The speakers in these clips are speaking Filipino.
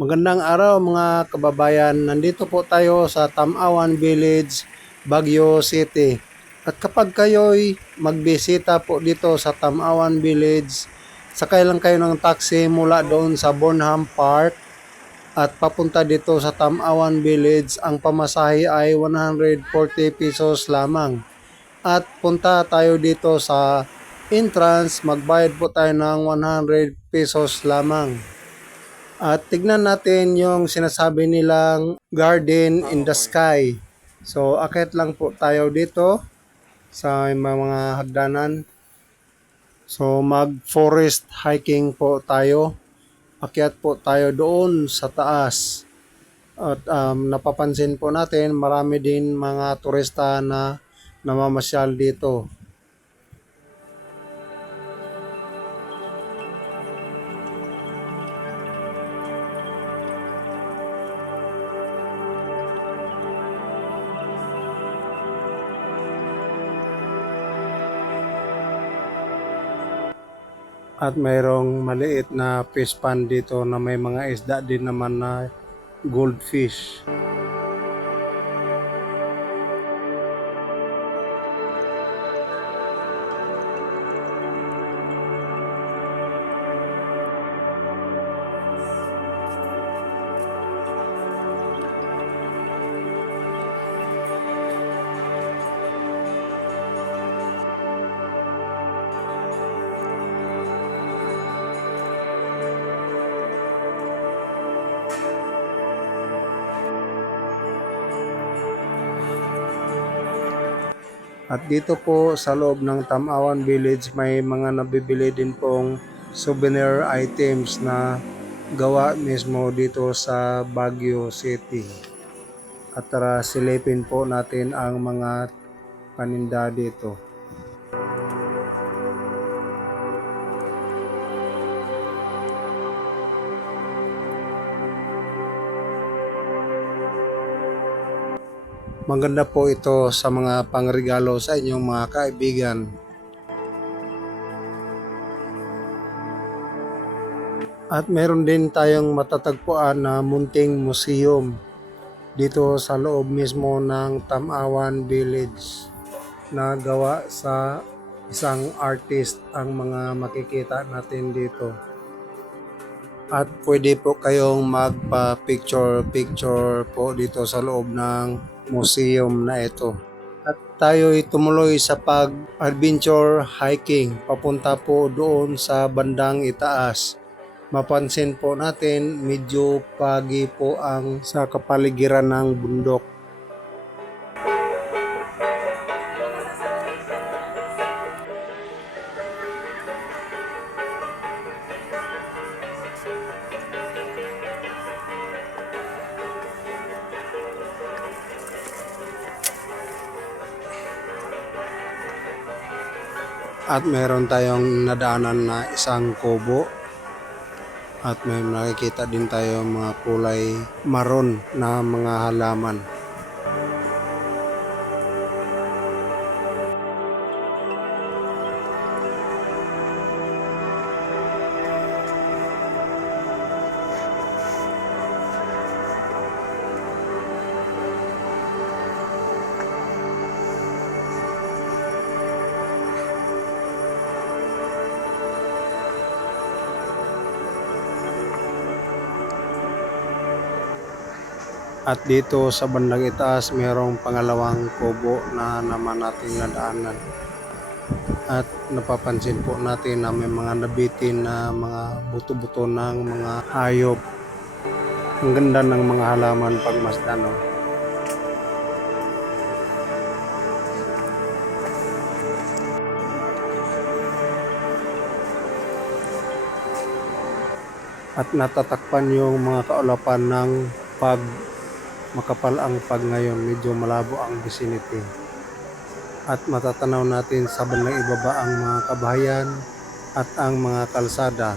Magandang araw mga kababayan. Nandito po tayo sa Tamawan Village, Baguio City. At kapag kayo'y magbisita po dito sa Tamawan Village, sakay lang kayo ng taxi mula doon sa Bonham Park at papunta dito sa Tamawan Village. Ang pamasahe ay 140 pesos lamang. At punta tayo dito sa entrance, magbayad po tayo ng 100 pesos lamang. At tignan natin yung sinasabi nilang garden in the sky. So, akit lang po tayo dito sa mga hagdanan. So, mag-forest hiking po tayo. Akyat po tayo doon sa taas. At napapansin po natin, marami din mga turista na namamasyal dito. At mayroong maliit na fish pond dito na may mga isda din naman na goldfish. At dito po sa loob ng Tamawan Village may mga nabibili din pong souvenir items na gawa mismo dito sa Baguio City. At tara silipin po natin ang mga paninda dito. Maganda po ito sa mga pangregalo sa inyong mga kaibigan. At meron din tayong matatagpuan na munting museum dito sa loob mismo ng Tamawan Village na gawa sa isang artist ang mga makikita natin dito. At pwede po kayong magpa-picture po dito sa loob ng museum na ito. At tayo'y tumuloy sa pag-adventure hiking papunta po doon sa bandang itaas. Mapansin po natin medyo pagi po ang sa kapaligiran ng bundok. At meron tayong nadaanan na isang kubo. At may nakikita din tayo mga kulay maroon na mga halaman. At dito sa bandang itaas mayroong pangalawang kubo na naman nating nadaanan. At napapansin po natin na may mga nabitin na mga buto-buto ng mga hayop. Ang ganda ng mga halaman pagmasdan. No? At natatakpan yung mga kaulapan ng makapal ang pag ngayon, medyo malabo ang vicinity. At matatanaw natin sa bandang ibaba ang mga kabahayan at ang mga kalsada.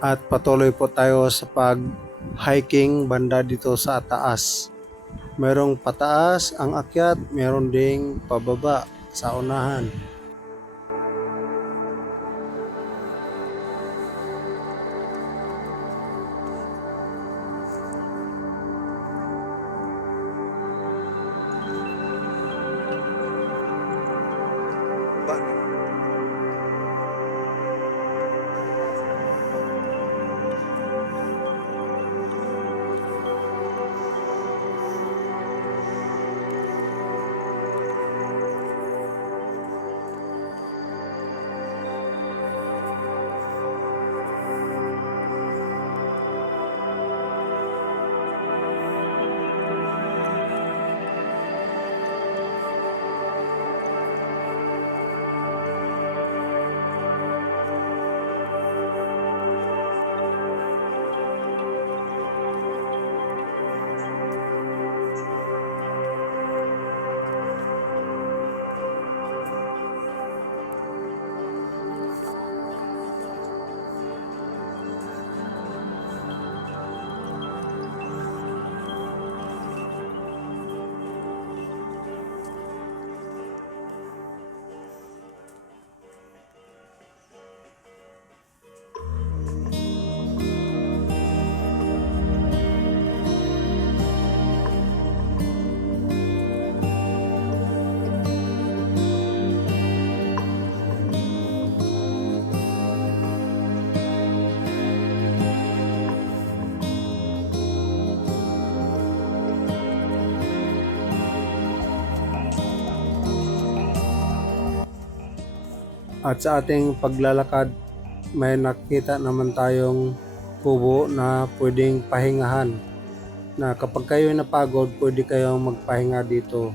At patuloy po tayo sa pag-hiking banda dito sa taas. Merong pataas ang akyat, meron ding pababa sa unahan. At sa ating paglalakad, may nakita naman tayong kubo na pwedeng pahingahan. Na kapag kayo napagod, pwede kayong magpahinga dito.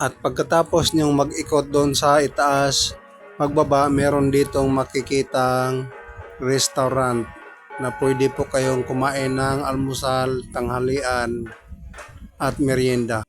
At pagkatapos nyong mag-ikot doon sa itaas, magbaba, meron ditong makikitang restaurant na pwede po kayong kumain ng almusal, tanghalian at merienda.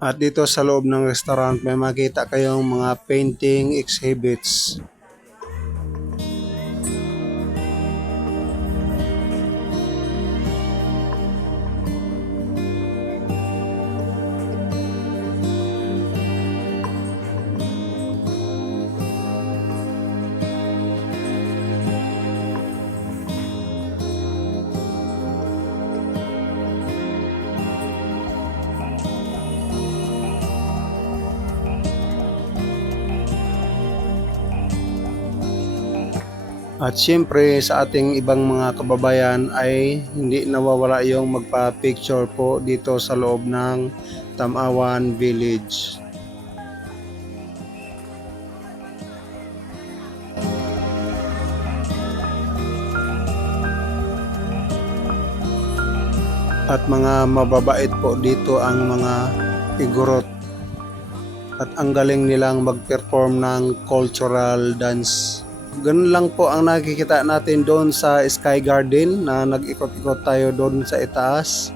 At dito sa loob ng restaurant may makita kayong mga painting exhibits. At siyempre sa ating ibang mga kababayan ay hindi nawawala yung magpa-picture po dito sa loob ng Tamawan Village. At mga mababait po dito ang mga igorot. At ang galing nilang mag-perform ng cultural dance. Ganun lang po ang nakikita natin doon sa Sky Garden na nag-ikot-ikot tayo doon sa itaas.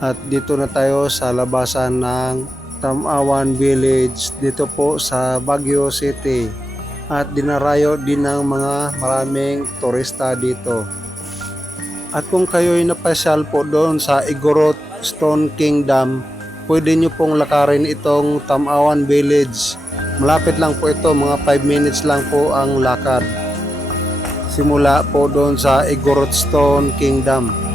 At dito na tayo sa labasan ng Tamawan Village dito po sa Baguio City. at dinarayo din ng mga maraming turista dito. At kung kayo'y napasyal po doon sa Igorot Stone Kingdom, pwede nyo pong lakarin itong Tamawan Village. Malapit lang po ito, mga 5 minutes lang po ang lakad. Simula po doon sa Igorot Stone Kingdom.